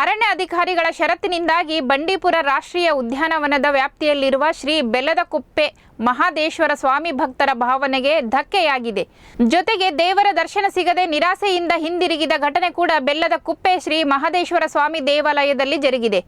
ಅರಣ್ಯ ಅಧಿಕಾರಿಗಳ ಷರತ್ತಿನಿಂದಾಗಿ ಬಂಡೀಪುರ ರಾಷ್ಟ್ರೀಯ ಉದ್ಯಾನವನದ ವ್ಯಾಪ್ತಿಯಲ್ಲಿರುವ ಶ್ರೀ ಬೆಲ್ಲದಕುಪ್ಪೆ ಮಹಾದೇಶ್ವರ ಸ್ವಾಮಿ ಭಕ್ತರ ಭಾವನೆಗೆ ಧಕ್ಕೆಯಾಗಿದೆ. ಜೊತೆಗೆ ದೇವರ ದರ್ಶನ ಸಿಗದೆ ನಿರಾಸೆಯಿಂದ ಹಿಂದಿರುಗಿದ ಘಟನೆ ಕೂಡ ಬೆಲ್ಲದಕುಪ್ಪೆ ಶ್ರೀ ಮಹಾದೇಶ್ವರ ಸ್ವಾಮಿ ದೇವಾಲಯದಲ್ಲಿ ಜರುಗಿದೆ.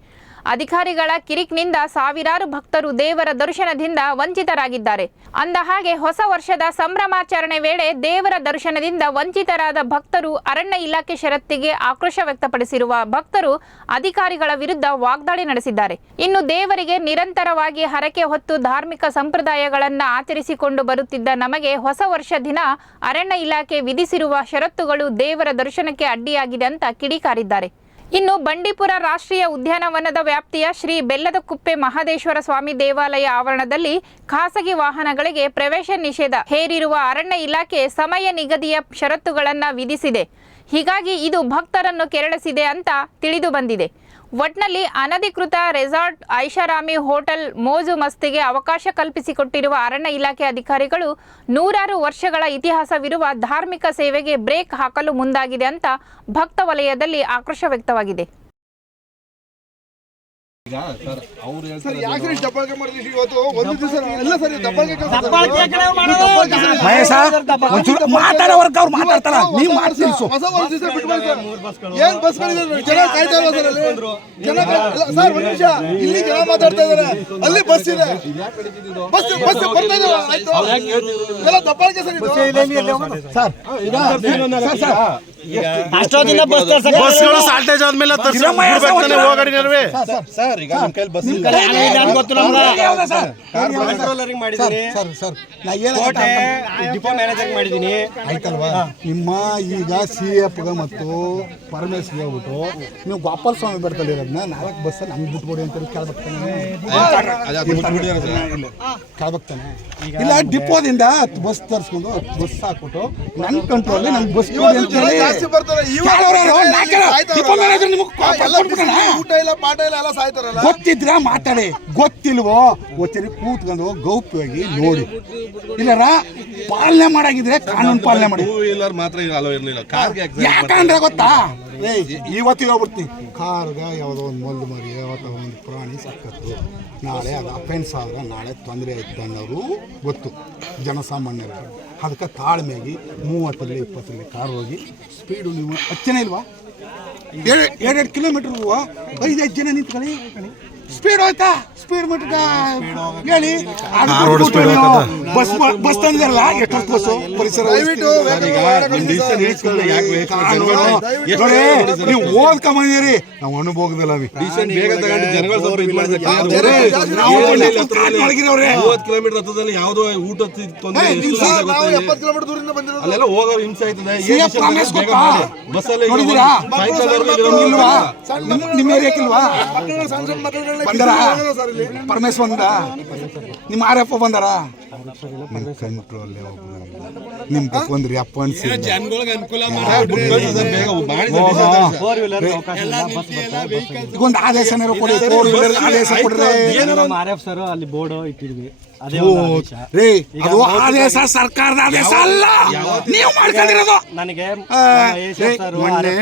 ಅಧಿಕಾರಿಗಳ ಕಿರಿಕ್ನಿಂದ ಸಾವಿರಾರು ಭಕ್ತರು ದೇವರ ದರ್ಶನದಿಂದ ವಂಚಿತರಾಗಿದ್ದಾರೆ. ಅಂದಹಾಗೆ ಹೊಸ ವರ್ಷದ ಸಂಭ್ರಮಾಚರಣೆ ವೇಳೆ ದೇವರ ದರ್ಶನದಿಂದ ವಂಚಿತರಾದ ಭಕ್ತರು ಅರಣ್ಯ ಇಲಾಖೆ ಷರತ್ತಿಗೆ ಆಕ್ರೋಶ ವ್ಯಕ್ತಪಡಿಸಿರುವ ಭಕ್ತರು ಅಧಿಕಾರಿಗಳ ವಿರುದ್ಧ ವಾಗ್ದಾಳಿ ನಡೆಸಿದ್ದಾರೆ. ಇನ್ನು ದೇವರಿಗೆ ನಿರಂತರವಾಗಿ ಹರಕೆ ಹೊತ್ತು ಧಾರ್ಮಿಕ ಸಂಪ್ರದಾಯಗಳನ್ನು ಆಚರಿಸಿಕೊಂಡು ಬರುತ್ತಿದ್ದ ನಮಗೆ ಹೊಸ ವರ್ಷ ದಿನ ಅರಣ್ಯ ಇಲಾಖೆ ವಿಧಿಸಿರುವ ಷರತ್ತುಗಳು ದೇವರ ದರ್ಶನಕ್ಕೆ ಅಡ್ಡಿಯಾಗಿದೆ ಅಂತ ಕಿಡಿಕಾರಿದ್ದಾರೆ. ಇನ್ನು ಬಂಡೀಪುರ ರಾಷ್ಟ್ರೀಯ ಉದ್ಯಾನವನದ ವ್ಯಾಪ್ತಿಯ ಶ್ರೀ ಬೆಲ್ಲದಕುಪ್ಪೆ ಮಹಾದೇಶ್ವರ ಸ್ವಾಮಿ ದೇವಾಲಯ ಆವರಣದಲ್ಲಿ ಖಾಸಗಿ ವಾಹನಗಳಿಗೆ ಪ್ರವೇಶ ನಿಷೇಧ ಹೇರಿರುವ ಅರಣ್ಯ ಇಲಾಖೆ ಸಮಯ ನಿಗದಿಯ ಷರತ್ತುಗಳನ್ನು ವಿಧಿಸಿದೆ. ಹೀಗಾಗಿ ಇದು ಭಕ್ತರನ್ನು ಕೆರಳಿಸಿದೆ ಅಂತ ತಿಳಿದು ಬಂದಿದೆ. ಒಟ್ನಲ್ಲಿ ಅನಧಿಕೃತ ರೆಸಾರ್ಟ್, ಐಷಾರಾಮಿ ಹೋಟೆಲ್, ಮೋಜು ಮಸ್ತಿಗೆ ಅವಕಾಶ ಕಲ್ಪಿಸಿಕೊಟ್ಟಿರುವ ಅರಣ್ಯ ಇಲಾಖೆ ಅಧಿಕಾರಿಗಳು ನೂರಾರು ವರ್ಷಗಳ ಇತಿಹಾಸವಿರುವ ಧಾರ್ಮಿಕ ಸೇವೆಗೆ ಬ್ರೇಕ್ ಹಾಕಲು ಮುಂದಾಗಿದೆ ಅಂತ ಭಕ್ತ ವಲಯದಲ್ಲಿ ಆಕ್ರೋಶ ವ್ಯಕ್ತವಾಗಿದೆ. ಅಷ್ಟೊಂದಿನ ಬಸ್ಗಳು ಸಾಲ್ಟೇಜ್ ಆದ್ಮೇಲೆ ನಿಮ್ಮ ಈಗ CF ಮತ್ತು ಪರಮೇಶ್ ಹೇಳ್ಬಿಟ್ಟು ನೀವು ಗೋಪಾಲ ಸ್ವಾಮಿ ಬರ್ತಾರೆ ಇರೋದನ್ನ 4 ಬಸ್ ನಮ್ಗೆ ಬಿಟ್ಕೊಡಿ ಅಂತ ಕೇಳ್ಬೇಕಾನೆ ಇಲ್ಲ ಡಿಪೋದಿಂದ 10 ಬಸ್ ತರಿಸ್ಕೊಂಡು 10 ಬಸ್ ಹಾಕ್ಬಿಟ್ಟು ನನ್ನ ಕಂಟ್ರೋಲ್ ನಂಗೆ ಬಸ್ ಕೊಡಿ ಅಂತ ಹೇಳಿ ಗೊತ್ತಿದ್ರ ಮಾತಾಡಿ, ಗೊತ್ತಿಲ್ವೋ ಒಚ್ಚರಿ ಕೂತ್ಕೊಂಡು ಗೌಪ್ಯವಾಗಿ ನೋಡಿ. ಇಲ್ಲರ ಪಾಲನೆ ಮಾಡಾಗಿದ್ರೆ ಕಾನೂನು ಪಾಲನೆ ಮಾಡಿ. ಯಾಕಂದ್ರೆ ಗೊತ್ತಾ, ಇವತ್ತಿಗೆ ಹೋಗ್ಬಿಡ್ತೀನಿ ಕಾರ್ಗ ಯಾವುದೋ ಒಂದು ಮೊಲ್ಲು ಮರಿ ಯಾವತ್ತೋ ಒಂದು ಪ್ರಾಣಿ ಸಕ್ಕತ್ತು, ನಾಳೆ ಅದು ಅಫೆನ್ಸ್ ಆದ್ರೆ ನಾಳೆ ತೊಂದರೆ ಆಯ್ತು ಅನ್ನೋರು ಗೊತ್ತು ಜನಸಾಮಾನ್ಯರಿಗೆ. ಅದಕ್ಕೆ ತಾಳ್ಮೆಯಾಗಿ 30ರಲ್ಲಿ 20ರಲ್ಲಿ ಕಾರ್ ಹೋಗಿ ಸ್ಪೀಡು ನೀವು ಹಚ್ಚನೇ ಇಲ್ವಾ, 2 ಕಿಲೋಮೀಟರ್ 5 ಜನ ನಿಂತ್ಕೊಳ್ಳಿ, ಸ್ಪೀಡ್ ಹೋಯ್ತಾ, ಸ್ಪೀಡ್ ಮಟ್ಟ ಹೇಳಿ. ಬಸ್ ತಂದಿರಲ್ಲ ಎಷ್ಟು ಬಸ್ಸು ಪರಿಸರ ನೀವು ಓದ್ಕೊಂಬಂದಿರಿ, ನಾವು ಅನುಭೋಗದಲ್ಲ ಯಾವುದೋ ಊಟ ಅಲ್ಲೆಲ್ಲ ಹೋಗೋ ಹಿಂಸೆ ಆಯ್ತದೆ. ನಿಮ್ಮ ಏರಿಯಾಕಿಲ್ವಾ ಬಂದಾರ? ಪರಮೇಶ್ ಬಂದ, ನಿಮ್ಮ RF ಬಂದಾರ? ಕಂಟ್ರೋಲ್ ನಿಮ್ಗೆ ಬಂದ್ರಿ ಅಪ್ಪ ಈಗೊಂದು ಆದೇಶನ ಕೊಡಿ, ಆದೇಶ ಕೊಡ್ರಿ. ಅಲ್ಲಿ ಬೋರ್ಡ್ ಇಟ್ಟಿದ್ವಿ, ಅದು ಆದೇಶ ಸರ್ಕಾರದ ಆದೇಶ ಅಲ್ಲ, ನೀವು ಮಾಡ್ಕೊಂಡಿರೋದು. ನನಗೆ ಮೊನ್ನೆ